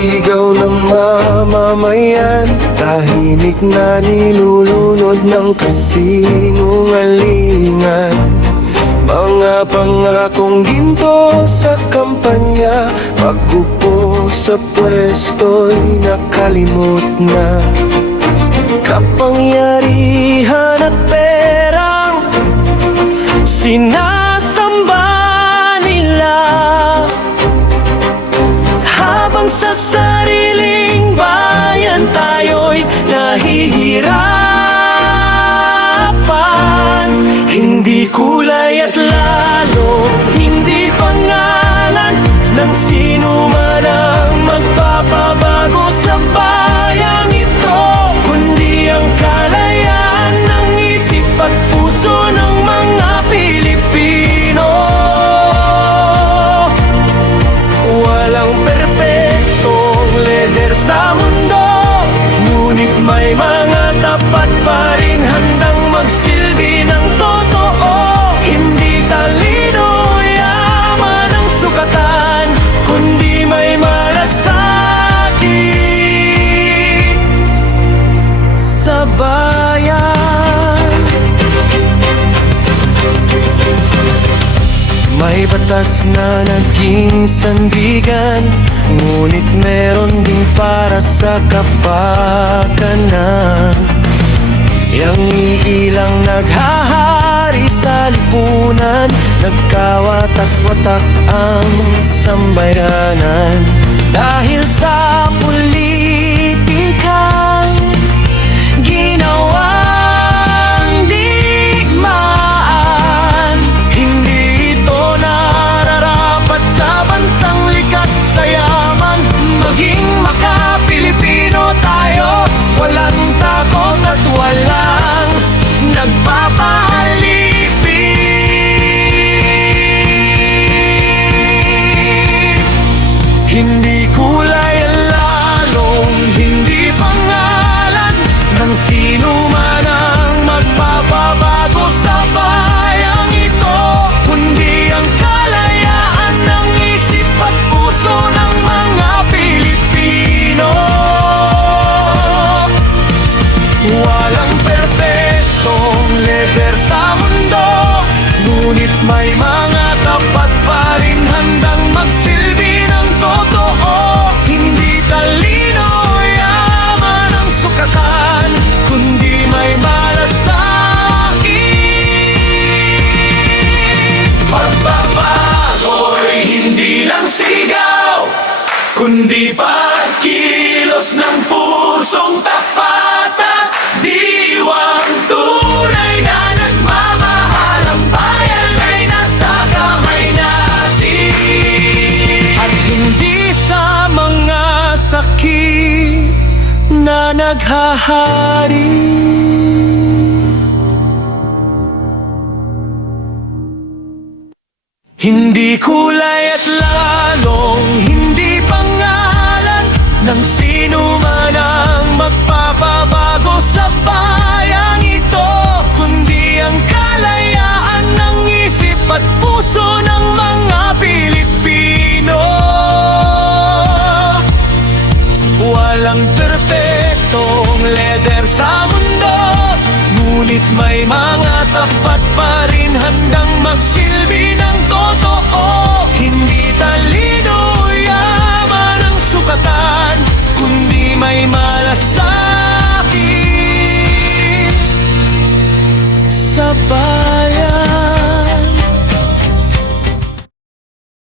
sigaw ng mamamayan, tahimik na nilulunod ng kasinungalingan. Mga pangakong ginto sa kampanya, pag-upo sa pwesto'y nakalimot na. Kapangyarihan at perang sinasamba nila, habang sa sariling bayan tayo'y nahihirapan. Hindi kulay at lalo, hindi pangalan ng sino man ang magpapabago sa bayang ito, kundi ang kalayaan ng isip at puso ng mga Pilipino. Walang perpektong leader sa mundo, ngunit may mga tapat pa rin handang magsilbi ng totoo. Hindi talino, yaman ang sukatan, kundi may malasakit sa bayan. May batas na naging sandigan, ngunit meron din para sa kapakanan. Yang iilang naghahari sa lipunan, nagkawatak-watak ang sambayanan. Dahil sa politikang ginawang digmaan, hindi ito nararapat sa bansang likas sa yaman. Maging maka-Pilipino tayo, walang takot at walang nagpapaalipin. Hindi kulay ang lalong, hindi pangalan ng sino man ang magpapabago sa bayang ito, kundi ang kalayaan ng isip at puso ng mga Pilipino. Walang perpektong leader sa mundo, ngunit may mga tapat pa rin handang magsilbi ng totoo. Hindi talino, yaman ang sukatan, kundi may malasakit. Pagbabago'y hindi lang sigaw, kundi pagkilos ng pusong tapat at diwang tunay na nagmamahal. Ang bayan ay nasa kamay natin, at hindi sa mga sakit na naghahari. Hindi kulay at lalong, hindi pangalan ng sino man ang magpapabago sa bayang ito, kundi ang kalayaan ng isip at puso ng mga Pilipino. Walang perpektong leader sa mundo, ngunit may mga tapat pa